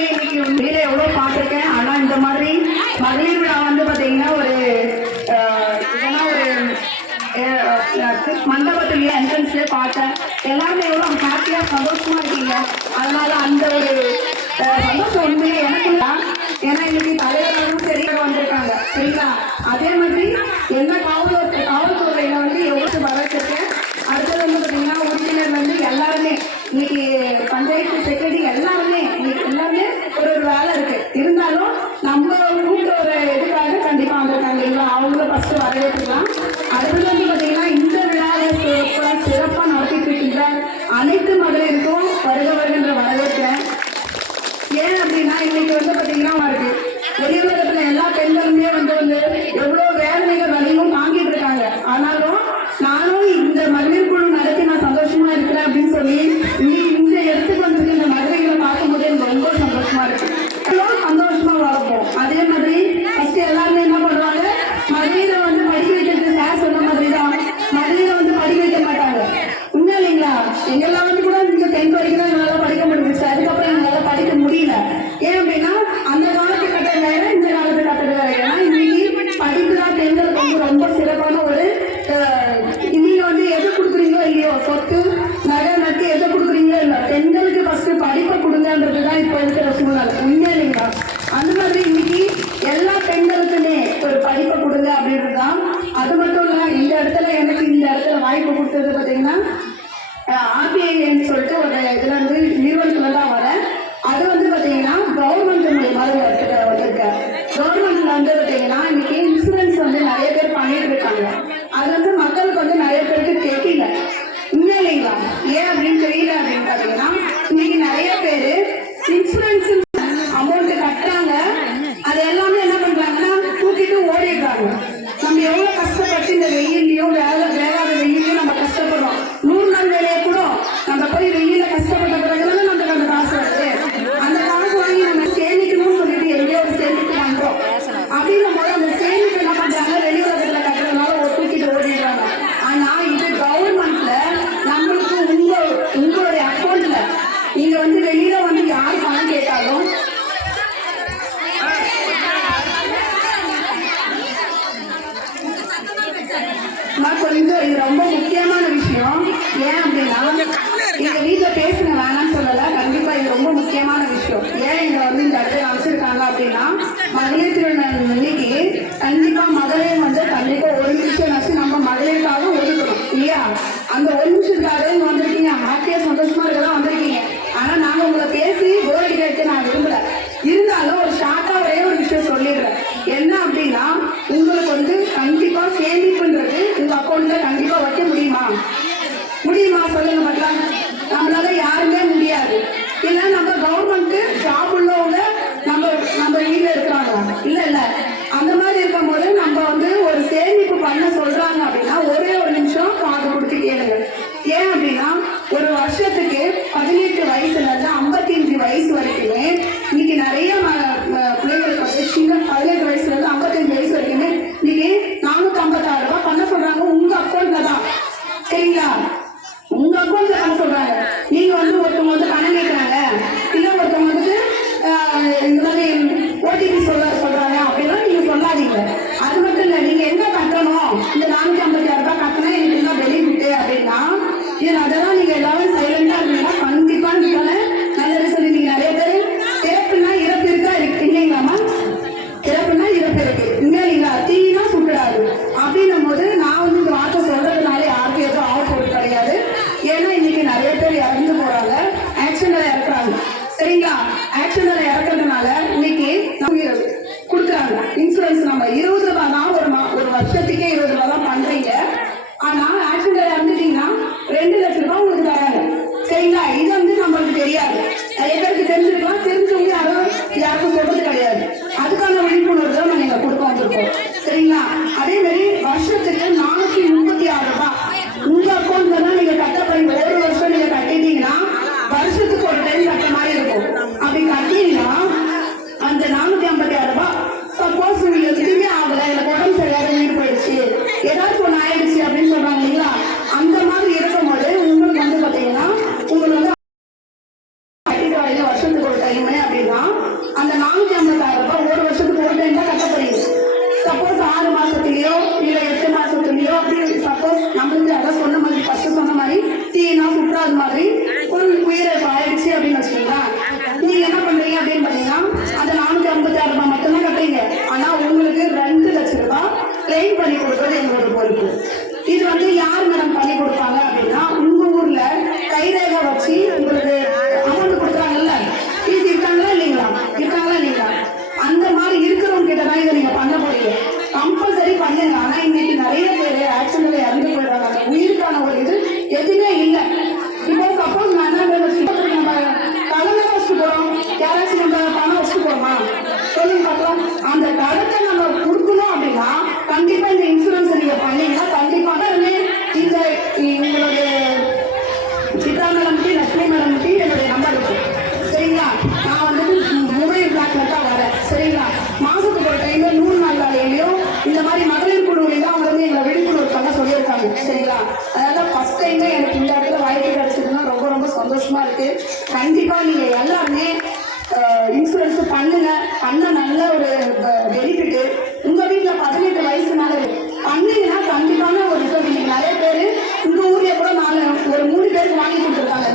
உண்மையிலுமே இன்னைக்கு உண்மையில எவ்வளவு பார்த்திருக்கேன். ஆனா இந்த மாதிரி மகளிர் விழா வந்து பாத்தீங்கன்னா ஒரு இதெல்லாம் ஒரு மண்டபத்துலயே என்ட்ரன்ஸ்லயே பார்த்தேன். எல்லாருமே எவ்வளவு ஹாப்பியா சந்தோஷமா இருக்கீங்க. அதனால அந்த ஒரு சந்தோஷம் உண்மையிலே எனக்கு தான். ஏன்னா இன்னைக்கு தலைவர்களும் சரியாக வந்திருக்காங்க சரிங்களா. அதே மாதிரி என்ன காவல்துறையில வந்து எவ்வளவு வரச்சிருக்கேன். அடுத்தது வந்து பாத்தீங்கன்னா உறுப்பினர் வந்து எல்லாருமே இன்னைக்கு பஞ்சாயத்து செக்ரட்டரி எல்லாருமே இன்னைக்கு எல்லாருமே ஒரு வேலை இருக்கு. இருந்தாலும் நம்ம கூட்ட ஒரு இதுக்காக கண்டிப்பா வந்திருக்காங்க இல்லைங்களா. அவங்கள ஃபர்ஸ்ட் வரவேற்றுக்கலாம். அடுத்தது வந்து பாத்தீங்கன்னா இந்த விழாவை சிறப்பா நடத்திட்டு இருக்கின்ற அனைத்து மகளிருக்கும் வருகின்ற வரவேற்கிறேன். ஏன் அப்படின்னா இன்னைக்கு வந்து பாத்தீங்கன்னா இருக்கு வெளி உலகத்துல எல்லா பெண்களுமே வந்து எவ்வளவு வேதனைகள் வலியும் தாங்கிட்டு இருக்காங்க. ஆனாலும் நானும் இந்த மகளிர் குழு நடத்தி நான் சந்தோஷமா இருக்கிறேன் அப்படின்னு சொல்லி இந்த இடத்துக்கு வந்து இந்த மகளிர்களை பார்க்கும்போது எனக்கு ரொம்ப சந்தோஷமா இருக்கு. சந்தோஷமா வளர்ப்போம். அதே மாதிரி ஃபர்ஸ்ட் எல்லாருமே என்ன பண்ணுவாங்க, மகளிரை வந்து படிக்க வைக்கிறது சார் சொன்ன மாதிரி தான். மகளிரை வந்து படிக்க வைக்க மாட்டாங்க. உண்மை இல்லைங்களா. எங்கெல்லாம் வந்து கூட இந்த 10th வரைக்கும் தான் எங்களால படிக்க முடிஞ்சிச்சு. அதுக்கப்புறம் எங்களால படிக்க முடியல. ஏன் அப்படின்னா அந்த காலத்து கட்டது வேற, இந்த காலத்து கட்டது வேற. ஏன்னா இன்னைக்கு படிப்புதான் பெண்களுக்கு வந்து ரொம்ப சிறப்பான ஒரு நீங்க வந்து எது கொடுக்குறீங்களோ இல்லையோ, சொத்து நகை நட்டு எதை கொடுக்குறீங்களோ இல்லை, பெண்களுக்கு ஃபர்ஸ்ட் படிப்பை கொடுங்கன்றதுதான் இப்ப இருக்கிற சூழ்நிலை. உண்மை இல்லைங்களா. அந்த மாதிரி இன்னைக்கு எல்லா பெண்களுக்குமே ஒரு படிப்பை கொடுங்க அப்படின்றதுதான். அது மட்டும் இல்ல, இந்த இடத்துல எனக்கு இந்த இடத்துல வாய்ப்பு கொடுத்தது பாத்தீங்கன்னா RBIன்னு சொல்லிட்டு ஒரு இதுல இருந்து நிறுவனத்துல தான் வரேன். அது வந்து பாத்தீங்கன்னா கவர்மெண்ட் மூலியமா வந்திருக்கேன். கவர்மெண்ட்ல வந்து பாத்தீங்கன்னா இன்னைக்கு இன்சூரன்ஸ் வந்து நிறைய பேர் பண்ணிட்டு இருக்காங்க. அது வந்து மக்களுக்கு வந்து நிறைய பேருக்கு தெரியல. உண்மை இல்லைங்களா. ஏன் அப்படின்னு தெரியல அப்படின்னு பாத்தீங்கன்னா இன்னைக்கு நிறைய பேரு இன்சூரன்ஸ் அமௌண்ட் கட்டுறாங்க. அது எல்லாமே என்ன பண்றாங்கன்னா தூக்கிட்டு ஓடிடுறாங்க. நம்ம எவ்வளவு கஷ்டப்பட்டு இந்த வெயிலையும் வேகாத வெயிலையும் நம்ம கஷ்டப்படுறோம். 100 நாள் வேலையை கூட நம்ம போய் வெயில கஷ்டப்பட்ட பிறகுதான் நமக்கு அந்த காசு வருது. அந்த காசு வாங்கி நம்ம சேமிக்கணும்னு சொல்லிட்டு எங்கேயோ ஒரு சேமிப்பு பண்றோம். அப்படின்னும் போது அந்த சேமிப்பு என்ன பண்றாங்க, வெளி உலகத்துல கட்டுறதுனால ஒரு தூக்கிட்டு ஓடிடுறாங்க. ஆனா இது கவர்மெண்ட்ல நம்மளுக்கு உங்களுடைய அக்கௌண்ட்ல நீங்க வந்து வெளியில வந்து யார் பணம் கேட்டாலும் கொஞ்சம் இது ரொம்ப முக்கியமான விஷயம். ஏன் அப்படின்னா எங்க வீட்டுல பேசுங்க வேணாம்னு சொல்லல. கண்டிப்பா இது ரொம்ப முக்கியமான விஷயம். ஏன் இங்க வந்து இந்த இடத்துல அமைச்சிருக்காங்க அப்படின்னா மகளிர் திருநாள் இன்னைக்கு கண்டிப்பா மகளிர் வந்து கண்டிப்பா ஒரு நிமிஷம் ஆச்சு நம்ம மகளிருக்காக ஒதுக்கணும் இல்லையா. அந்த ஒரு நிமிஷத்துக்காக இங்க வந்திருக்கீங்க. ஹாப்பியா சந்தோஷமா இருக்கதான் வந்திருக்கீங்க. ஆனா நாங்க உங்களை பேசி போர் அடிக்க வைக்க நான் விரும்பல. இருந்தாலும் ஒரு ஷார்ட்டா ஒரே ஒரு விஷயம் சொல்லிடுறேன். என்ன அப்படின்னா உங்களுக்கு வந்து கண்டிப்பா சேமிப்புன்றது உங்க அக்கௌண்ட்ல கண்டிப்பா வைக்க முடியுமா சொல்லுங்க மட்டும். நம்மளால யாருமே முடியாது. இல்ல நம்ம கவர்மெண்ட் ஜாப் உள்ளவங்க நம்ம வீட்டுல இருக்கிறாங்க இல்ல அந்த மாதிரி இருக்கும் போது நம்ம வந்து ஒரு சேமிப்பு பண்ண சொல்றாங்க அப்படின்னா ஒரே ஒரு நிமிஷம் காது கொடுத்து கேளுங்க. ஏன் அப்படின்னா ஒரு வருஷத்துக்கு 18 வயசுல இருந்து 55 வயசு வரைக்குமே இன்னைக்கு நிறைய பிள்ளைங்களுக்கு வந்து சின்ன 18 வயசுல இருந்து 55 வயசு வரைக்குமே இன்னைக்கு 456 ரூபாய் பண்ண சொல்றாங்க உங்க அக்கௌண்ட்ல தான். சரிங்களா. உங்க அக்கௌண்ட்ல பண்ண சொல்றாங்க. நீங்க வந்து ஒருத்தவங்க வந்து பணம் கேட்கறாங்க, இல்ல ஒருத்தவங்க வந்து இந்த மாதிரி OTP சொல்றாங்க அப்படின்னா நீங்க சொல்லாதீங்க. அது மட்டும் இல்ல, நீங்க என்ன கட்டணும், இந்த 456 ரூபாய் கட்டினா எனக்கு என்ன பெனிஃபிட் அப்படின்னா அதெல்லாம் நீங்க எல்லாரும் சைலண்டா இருந்தீங்கன்னா கண்டிப்பா நல்லது சொல்லி நீங்க நிறைய பேர் இறப்புனா இறப்பு இருக்கா இல்லைங்களாமா. இறப்புனா இறப்பு இருக்கு இல்லைங்களா. தீனா சுட்டுடாது அப்படின்னும் போது நான் வந்து இந்த வார்த்தை சொல்றதுனால யாருக்கும் எதுவும் ஆகப்போறது கிடையாது. ஏன்னா இன்னைக்கு நிறைய பேர் இறந்து போறாங்க, ஆக்சிடென்ட்ல இறக்குறாங்க. சரிங்களா. ஆக்சிடென்ட்ல இறக்குறதுனால இன்னைக்கு கொடுக்குறாங்க இன்சூரன்ஸ். நம்ம 20 ரூபாய் தான் ஒரு வருஷத்துக்கே 20 ரூபாய் தான் பண்றீங்க. ஆனா ஆக்சிடென்ட்ல இறந்துட்டீங்கன்னா 2 லட்சம் ரூபாய் உங்களுக்கு தராங்க. சரிங்களா. இது வந்து நம்மளுக்கு தெரியாது. நிறைய பேருக்கு தெரிஞ்சிருக்கலாம், தெரிஞ்சவங்க யாருக்கும் சொல்றது கிடையாது. அதுக்கான விழிப்புணர்வு தான் நாங்க கொடுக்க வந்திருக்கோம். சரிங்களா. அதே மாதிரி வருஷத்துக்கு 436 ரூபாய் உங்க அக்கௌண்ட்ல தான் நீங்க கட்டப்படுங்க. ஒரு வருஷம் நீங்க கட்டிட்டீங்கன்னா வருஷத்துக்கு ஒரு டைம் கட்ட மாதிரி இருக்கும். அப்படி கட்டினீங்கன்னா அந்த 456 ரூபாய் சப்போஸ் உங்களுக்கு எதுவுமே ஆகல, எனக்கு உடம்பு சரியாக வீடு போயிடுச்சு, ஏதாச்சும் ஒண்ணு ஆயிடுச்சு அப்படின்னு சொல்றாங்க இல்லைங்களா. கண்டிப்பா நீங்க எல்லாருமே இன்சூரன்ஸ் பண்ணுங்க. பண்ண நல்ல ஒரு பெனிஃபிட். உங்க வீட்டுல 18 வயசு மேல பண்ணீங்கன்னா கண்டிப்பான ஒரு ரிசல்ட். இன்னைக்கு நிறைய பேரு உங்க ஊர்ல கூட நான் ஒரு 3 பேருக்கு வாங்கி கொடுத்துருக்காங்க.